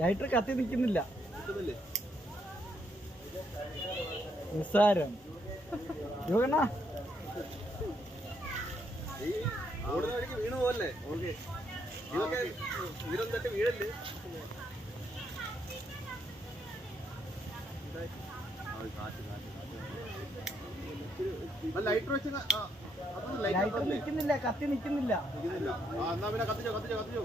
Lighter കത്തി നിൽക്കുന്നില്ല നിസ്സാരം. യോഗണ്ണ വീണ് പോവല്ലേ? ഓക്കെ. ഇതൊക്കെ വീരം തട്ടി വീഴല്ലേ? ലൈറ്റർ നിൽക്കുന്നില്ല കത്തി നിൽക്കുന്നില്ല എന്നാ പിന്നെ കത്തിച്ചോ കത്തിച്ചോ കത്തിച്ചോ.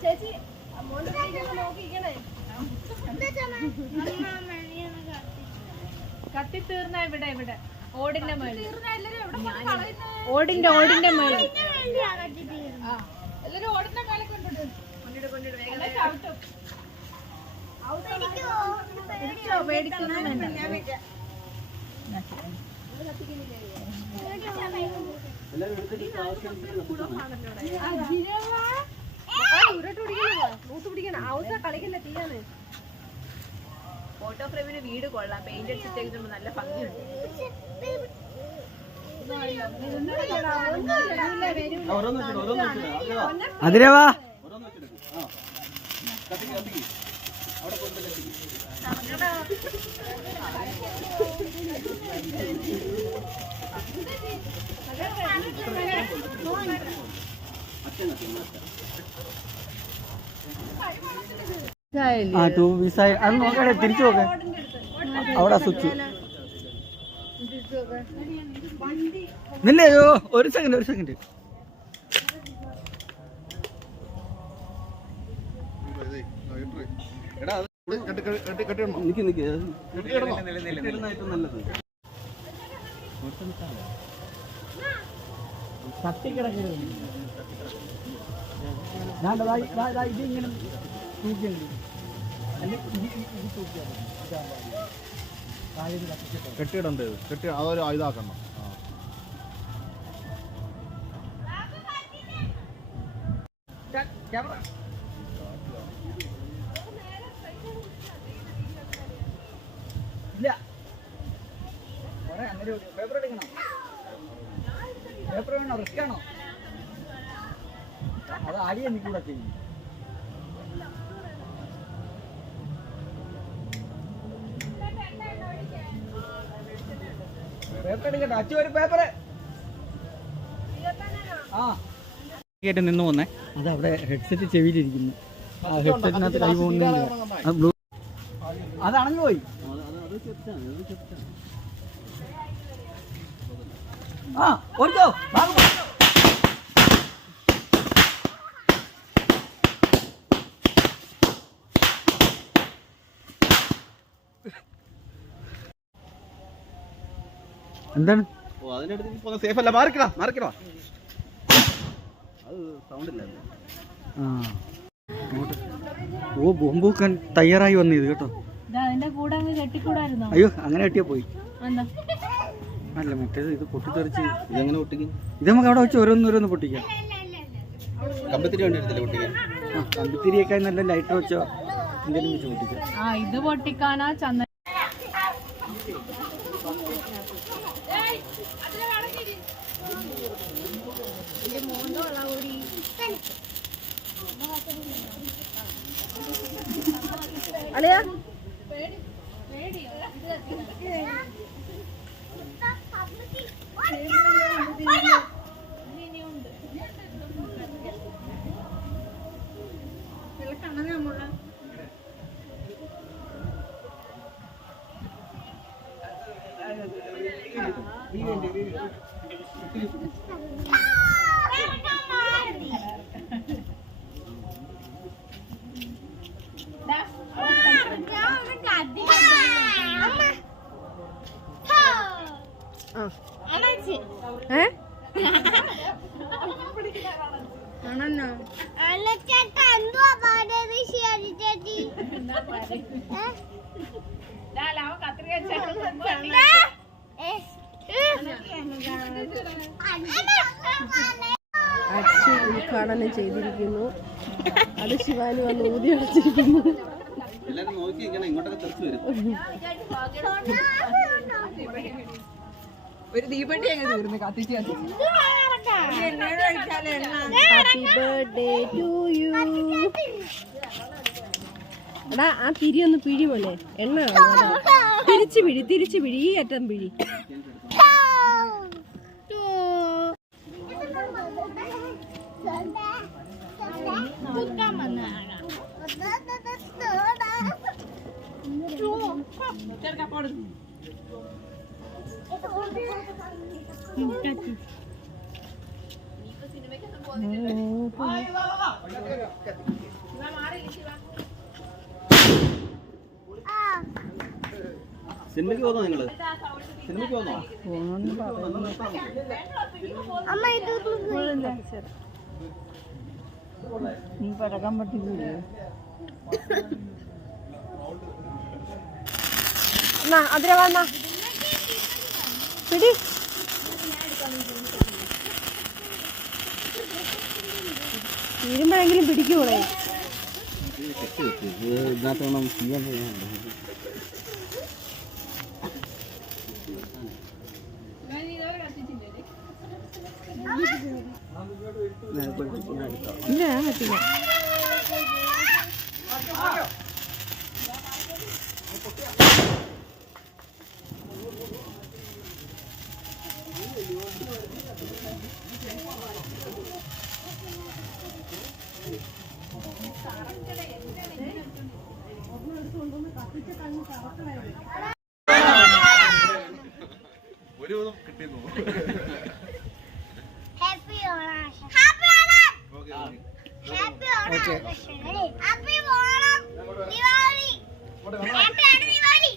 ചേച്ചി നോക്കിക്കണേ കത്തി തീർന്ന ഇവിടെ ഇവിടെ. ഓടിന്റെ മേളിൽ. ഓടിന്റെ ഓടിന്റെ മേളിൽ. എല്ലാരും ഓടിന്റെ മേലെ കൊണ്ടിട്ട് എല്ലാം ചവിട്ടും. പിടിച്ചോ, പേടിക്കൊന്നും വേണ്ട. ഫോട്ടോ ഫ്രെയിമിന് വീട് കൊള്ളാം. പെയിന്റ് അടിച്ചിട്ടേക്കുമ്പോ നല്ല ഭംഗിയുണ്ട്. അതിരവാ. അവിടെ ആ ടൂ പീസായി അത് നോക്കണേ തിരിച്ചു നോക്കേ. അവിടെ സ്വിച്ച്. നില്ലയോ ഒരു സെക്കൻഡ് ഒരു സെക്കൻഡ് നിക്ക് നിക്ക്. നല്ലത്. തട്ടിക്കിടക്കരുത്. ഞാൻ ഇത് ഇങ്ങനെ തൂക്കിയുണ്ട് കെട്ടി അതൊരു ഇതാക്കണം. ക്യാമറ ഇല്ല. മോനെ, അങ്ങനെ പേപ്പർ എടുക്കണം. പേപ്പർ വേണോ റിസ്ക് ആണോ അത് ആടിയെ നിൽക്കൂടെ ചെയ്യും. പേപ്പർ എടുക്കട്ടെ അച്ഛൻ ഒരു പേപ്പർ ആ. കേട്ട് നിന്ന് പോന്നെ. അത് അവിടെ ഹെഡ്സെറ്റ് ചെവിയിലിരിക്കുന്നു. ആ ഹെഡ്സെറ്റിനകത്ത് കൈ പോകുന്നില്ല അത് ചെറുതാണ് അത് ചെറുതാണ്. പോയി ആ ഓടിക്കോ. ഓടിക്കോ. എന്താണ്? ഓ അതിനടുത്ത് പോകുന്ന സേഫ് അല്ല. മാറിക്കടാ മാറിക്കടാ. അത് സൗണ്ട് ഇല്ല. ആ. അങ്ങോട്ട്. ഓ ബോംബ് വെക്കാൻ തയ്യാറായി വന്നത് കേട്ടോ. ഇതാ അതിന്റെ കൂടെ അങ്ങ് കെട്ടിക്കൂടായിരുന്നോ? അയ്യോ അങ്ങനെ കെട്ടിയാ പോയി. എന്താ? അല്ല മറ്റേത് ഇത് പൊട്ടിത്തെറിച്ച് ഇതെങ്ങനെ പൊട്ടിക്കും? ഇത് നമുക്ക് അവിടെ വെച്ച് ഓരോന്നോരോന്ന് പൊട്ടിക്കാം. കമ്പത്തിരി വേണ്ടി എടുത്തില്ല പൊട്ടിക്കാൻ? ആ കമ്പത്തിരിയൊക്കെ നല്ല ലൈറ്റർ വെച്ചോ? എന്തെങ്കിലും വെച്ച് പൊട്ടിക്കാം. ആ ഇത് പൊട്ടിക്കാനാ ചന്ദന അളിയാ. 我跳了，我跳。അക്ഷി ഉദ്ഘാടനം ചെയ്തിരിക്കുന്നു. അത് ശിവാനി വന്ന് ഊതി അടച്ചിരിക്കുന്നു. ഒരു തീപ്പെട്ടി അങ്ങനെ തീർന്നു കത്തിച്ച് കത്തിച്ച്. ഹാപ്പി ബർത്ത്ഡേ ടു യു എടാ ആ തിരി ഒന്ന് പിഴി പോലെ എണ്ണ തിരിച്ചു പിഴി തിരിച്ചു പിഴി. ഈ അറ്റം പിഴി. സിനിമയ്ക്ക് പോന്നോ നിങ്ങൾ? സിനിമയ്ക്ക് പോന്നോ നീ പടക്കാൻ പറ്റില്ലേ അതിരെ വന്നാ പിടി. തീരുമ്പോഴെങ്കിലും പിടിക്കൂടെ? കെട്ടി ഞാൻ ഇതിനകത്ത് വേണം ചെയ്യാൻ ഇല്ല ഞാൻ പറ്റില്ല happy Onam happy Onam happy Onam happy Onam Diwali happy ആണ് ദിവാലി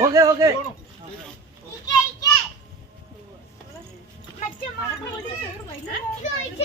ഓക്കെ ഓക്കെ よいしょ!